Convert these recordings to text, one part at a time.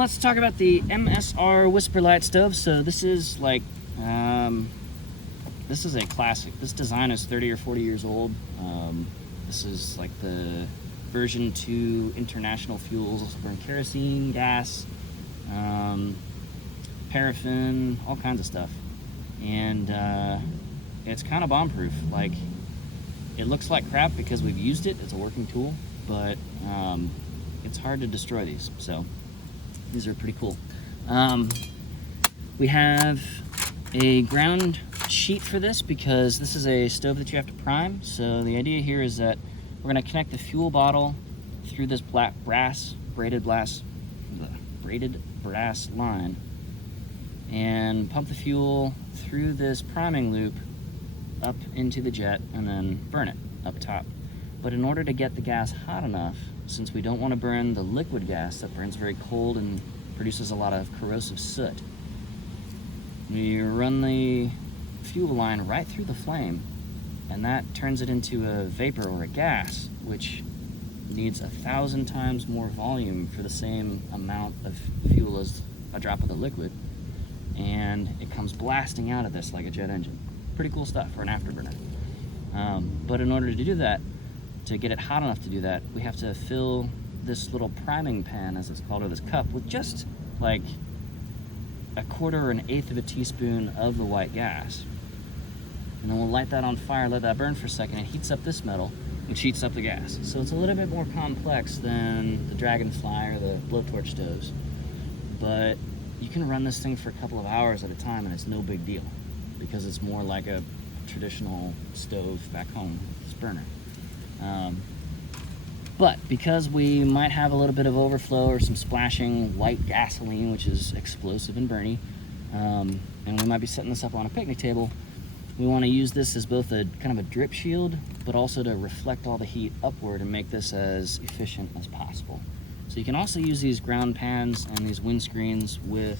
let's talk about the MSR Whisper Light stove. So this is like, this is a classic. This design is 30 or 40 years old. This is like the version 2 international fuels, also burn kerosene, gas, paraffin, all kinds of stuff. And it's kind of bomb-proof. Like, it looks like crap because we've used it. It's a working tool, but it's hard to destroy these. So these are pretty cool. We have a ground sheet for this because this is a stove that you have to prime. So the idea here is that we're going to connect the fuel bottle through this black braided brass line and pump the fuel through this priming loop up into the jet and then burn it up top. But in order to get the gas hot enough, since we don't want to burn the liquid gas that burns very cold and produces a lot of corrosive soot, we run the fuel line right through the flame, and that turns it into a vapor or a gas, which needs 1,000 times more volume for the same amount of fuel as a drop of the liquid, and it comes blasting out of this like a jet engine. Pretty cool stuff for an afterburner. But in order to do that, to get it hot enough to do that, we have to fill this little priming pan, as it's called, or this cup, with just like 1/4 or 1/8 of a teaspoon of the white gas. And then we'll light that on fire, let that burn for a second. It heats up this metal, which heats up the gas. So it's a little bit more complex than the Dragonfly or the blowtorch stoves. But you can run this thing for a couple of hours at a time and it's no big deal because it's more like a traditional stove back home, it's burner. But because we might have a little bit of overflow or some splashing white gasoline, which is explosive and burny, and we might be setting this up on a picnic table, we want to use this as both a kind of a drip shield, but also to reflect all the heat upward and make this as efficient as possible. So you can also use these ground pans and these windscreens with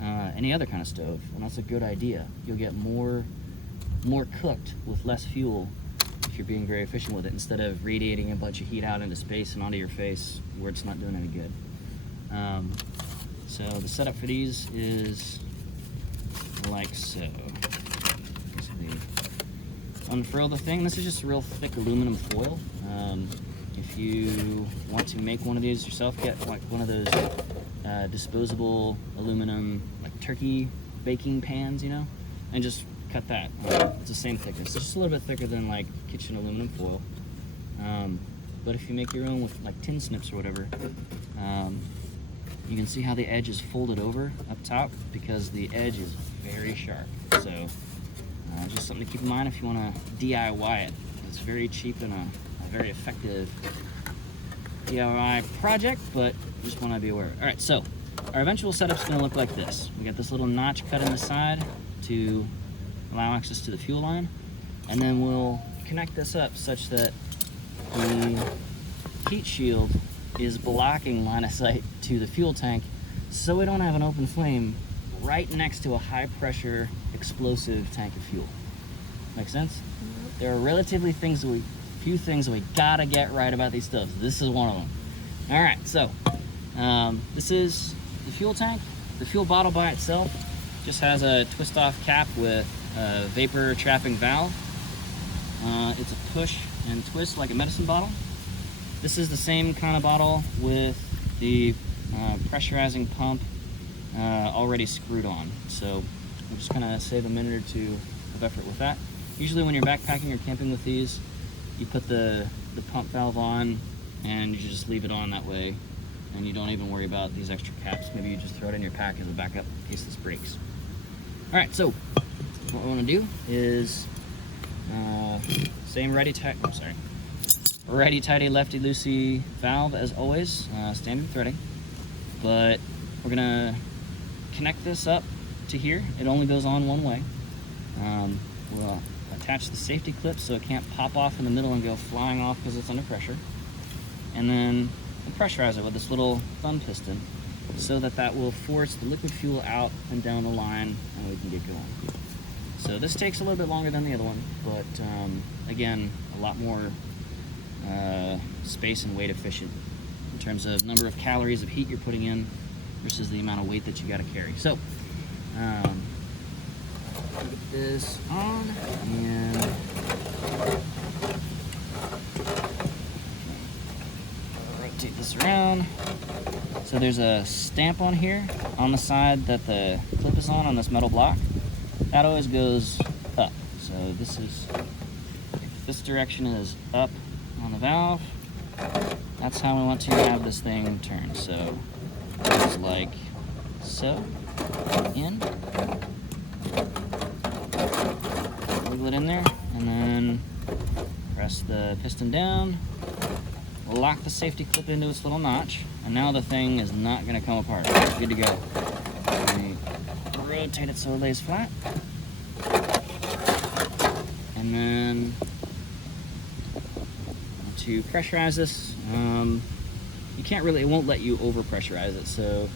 any other kind of stove, and that's a good idea. You'll get more cooked with less fuel if you're being very efficient with it, instead of radiating a bunch of heat out into space and onto your face where it's not doing any good. So the setup for these is like so. Basically unfurl the thing. This is just real thick aluminum foil. If you want to make one of these yourself, get like one of those disposable aluminum like turkey baking pans, you know, and just cut that. It's the same thickness. It's just a little bit thicker than like kitchen aluminum foil. But if you make your own with like tin snips or whatever, you can see how the edge is folded over up top because the edge is very sharp. So just something to keep in mind if you want to DIY it. It's very cheap and a very effective DIY project, but you just want to be aware. All right, so our eventual setup's going to look like this. We got this little notch cut in the side to allow access to the fuel line, and then we'll connect this up such that the heat shield is blocking line of sight to the fuel tank, so we don't have an open flame right next to a high pressure explosive tank of fuel. Make sense? There are relatively few things that we gotta get right about these stoves. This is one of them. All right, so this is the fuel tank. The fuel bottle by itself just has a twist off cap with a vapor trapping valve. It's a push and twist like a medicine bottle. This is the same kind of bottle with the pressurizing pump already screwed on. So we're just gonna save a minute or two of effort with that. Usually when you're backpacking or camping with these, you put the pump valve on and you just leave it on that way, and you don't even worry about these extra caps. Maybe you just throw it in your pack as a backup in case this breaks. All right, so what we want to do is same righty tighty, lefty loosey valve as always, standard threading, but we're gonna connect this up to here. It only goes on one way. We'll attach the safety clip so it can't pop off in the middle and go flying off because it's under pressure, and then we'll pressurize it with this little thumb piston so that will force the liquid fuel out and down the line, and we can get going. So this takes a little bit longer than the other one, but again, a lot more space and weight efficient in terms of number of calories of heat you're putting in, versus the amount of weight that you got to carry. So, get this on and rotate this around. So there's a stamp on here on the side that the clip is on this metal block. That always goes up. So this direction is up on the valve. That's how we want to have this thing turn. So it's like so, in, wiggle it in there, and then press the piston down, lock the safety clip into its little notch, and now the thing is not going to come apart. It's good to go. Rotate it so it lays flat, and then to pressurize this, you can't really, it won't let you over pressurize it, so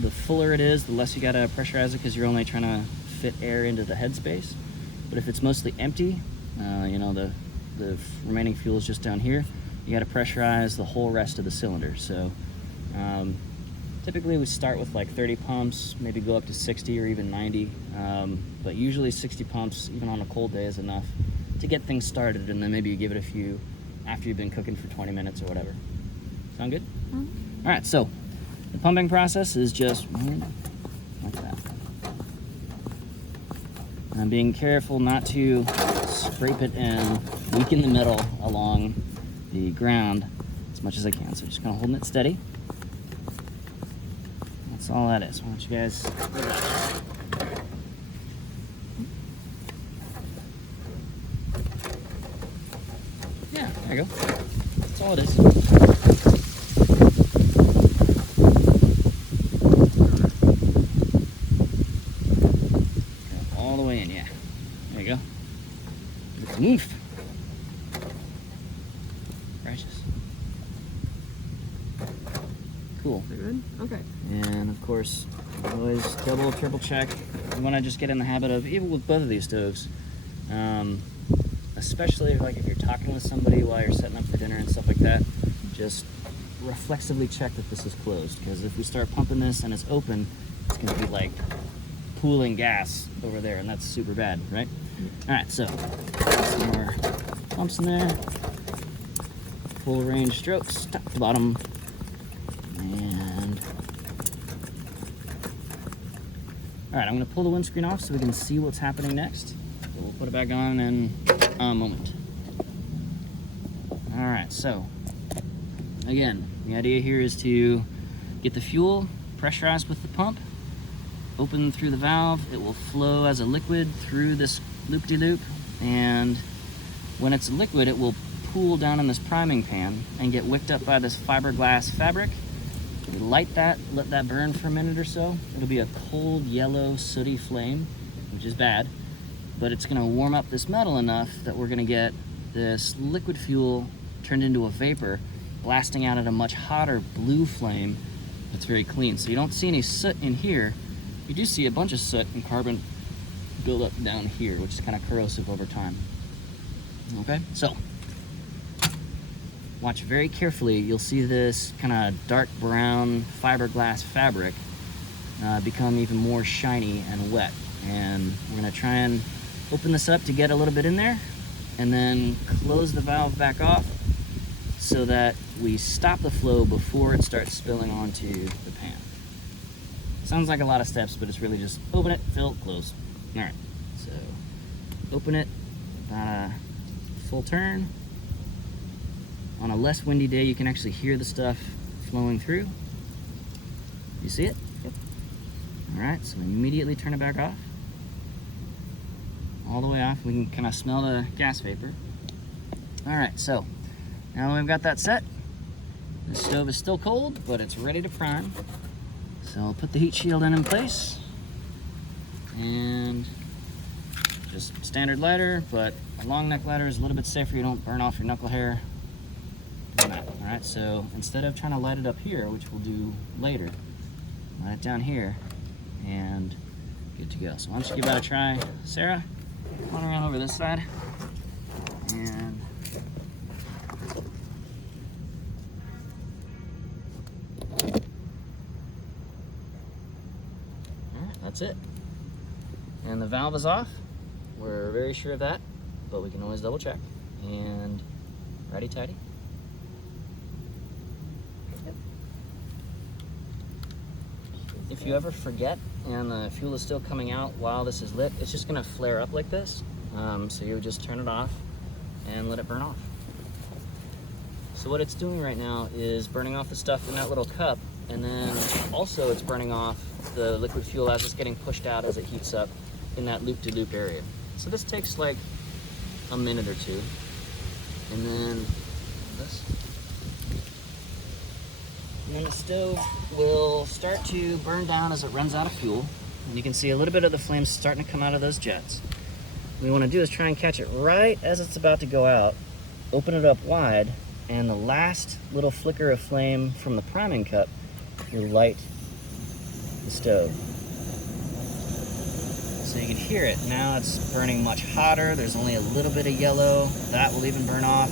the fuller it is, the less you gotta pressurize it, because you're only trying to fit air into the headspace. But if it's mostly empty, you know, the remaining fuel is just down here, you gotta pressurize the whole rest of the cylinder. So typically we start with like 30 pumps, maybe go up to 60 or even 90, but usually 60 pumps, even on a cold day, is enough to get things started, and then maybe you give it a few after you've been cooking for 20 minutes or whatever. Sound good? Mm-hmm. All right, so the pumping process is just like that. And I'm being careful not to scrape it and weaken the metal along the ground as much as I can. So just kind of holding it steady. That's all that is. Why don't you guys... Yeah, there you go. That's all it is. Go all the way in, yeah. There you go. Oof. Righteous. Cool. Very good? Okay. And of course, always double, triple check. You want to just get in the habit of, even with both of these stoves, especially like if you're talking with somebody while you're setting up for dinner and stuff like that, just reflexively check that this is closed, because if we start pumping this and it's open, it's going to be like pooling gas over there, and that's super bad, right? All right, so some more pumps in there, full range strokes, top to bottom, and all right, I'm going to pull the windscreen off so we can see what's happening next. So we'll put it back on in a moment. All right, so again, the idea here is to get the fuel pressurized with the pump, open through the valve. It will flow as a liquid through this loop-de-loop, and when it's liquid, it will pool down in this priming pan and get wicked up by this fiberglass fabric. We light that, let that burn for a minute or so. It'll be a cold, yellow, sooty flame, which is bad, but it's gonna warm up this metal enough that we're gonna get this liquid fuel turned into a vapor, blasting out at a much hotter blue flame that's very clean. So you don't see any soot in here. You do see a bunch of soot and carbon build up down here, which is kind of corrosive over time. Okay, so watch very carefully. You'll see this kind of dark brown fiberglass fabric become even more shiny and wet. And we're gonna try and open this up to get a little bit in there, and then close the valve back off so that we stop the flow before it starts spilling onto the pan. Sounds like a lot of steps, but it's really just open it, fill, close. All right, so open it about a full turn. On a less windy day, you can actually hear the stuff flowing through. You see it? Yep. All right, so immediately turn it back off. All the way off. We can kind of smell the gas vapor. All right, so now we've got that set. The stove is still cold, but it's ready to prime. So I'll put the heat shield in place. And just standard lighter, but a long neck lighter is a little bit safer. You don't burn off your knuckle hair. All right, so instead of trying to light it up here, which we'll do later, light it down here, and good to go. So why don't you give that a try, Sarah? Come on around over this side, and that's it. And the valve is off. We're very sure of that, but we can always double check. And righty-tighty. If you ever forget and the fuel is still coming out while this is lit, it's just gonna flare up like this. So you would just turn it off and let it burn off. So what it's doing right now is burning off the stuff in that little cup, and then also it's burning off the liquid fuel as it's getting pushed out as it heats up in that loop-de-loop area. So this takes like a minute or two. And then this. And then the stove will start to burn down as it runs out of fuel. And you can see a little bit of the flames starting to come out of those jets. What we want to do is try and catch it right as it's about to go out, open it up wide, and the last little flicker of flame from the priming cup will light the stove. So you can hear it. Now it's burning much hotter. There's only a little bit of yellow. That will even burn off.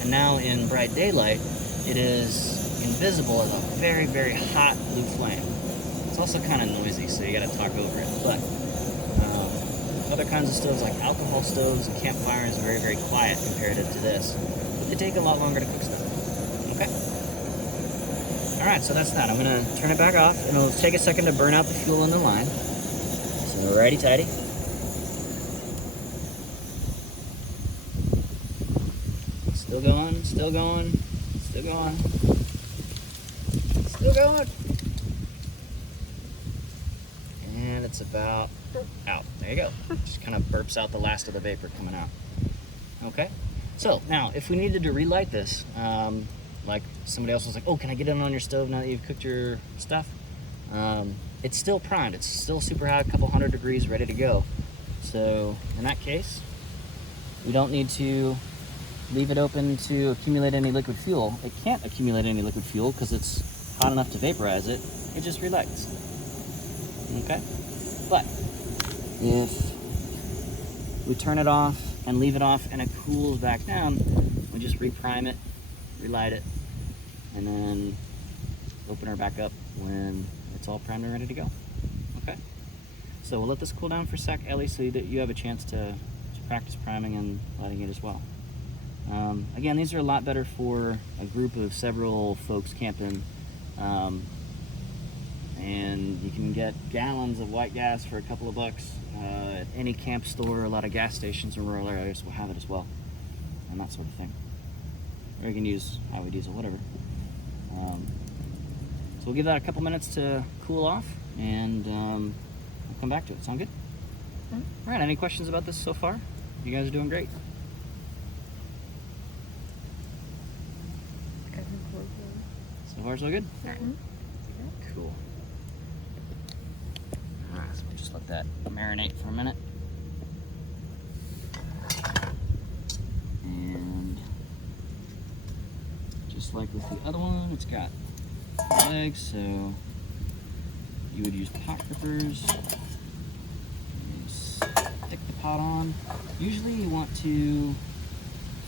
And now in bright daylight, it is invisible as a very, very hot blue flame. It's also kind of noisy, so you gotta talk over it. But other kinds of stoves, like alcohol stoves and campfires, are very, very quiet compared to this. But they take a lot longer to cook stuff. Okay? Alright, so that's that. I'm gonna turn it back off, and it'll take a second to burn out the fuel in the line. So righty-tighty. Still going, still going, still going. Still going. And it's about out. There you go. Just kind of burps out the last of the vapor coming out. Okay. So now, if we needed to relight this, like somebody else was like, oh, can I get it on your stove now that you've cooked your stuff? It's still primed. It's still super hot, a couple hundred degrees, ready to go. So in that case, we don't need to leave it open to accumulate any liquid fuel. It can't accumulate any liquid fuel because it's hot enough to vaporize it. It just relights. Okay? But if we turn it off and leave it off and it cools back down, we just reprime it, relight it, and then open her back up when it's all primed and ready to go. Okay? So we'll let this cool down for a sec, Ellie, so that you have a chance to practice priming and lighting it as well. Again, these are a lot better for a group of several folks camping. And you can get gallons of white gas for a couple of bucks at any camp store. A lot of gas stations in rural areas will have it as well, and that sort of thing. Or you can use highway diesel, whatever. So we'll give that a couple minutes to cool off, and we'll come back to it. Sound good? Mm-hmm. All right, any questions about this so far? You guys are doing great. So far, so good? Mm-hmm. Cool. Alright, so we'll just let that marinate for a minute. And just like with the other one, it's got legs, so you would use pot grippers. Stick the pot on. Usually you want to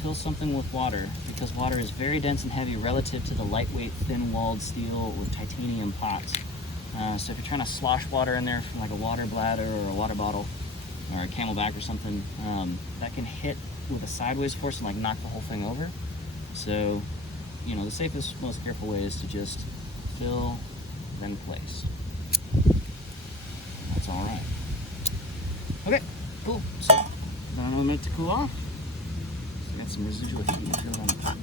fill something with water because water is very dense and heavy relative to the lightweight, thin-walled steel with titanium pots. So if you're trying to slosh water in there from like a water bladder or a water bottle or a Camelback or something, that can hit with a sideways force and like knock the whole thing over. So, you know, the safest, most careful way is to just fill, then place. That's all right. Okay, cool. So, about another minute to cool off. So we got some residual heat on the pot.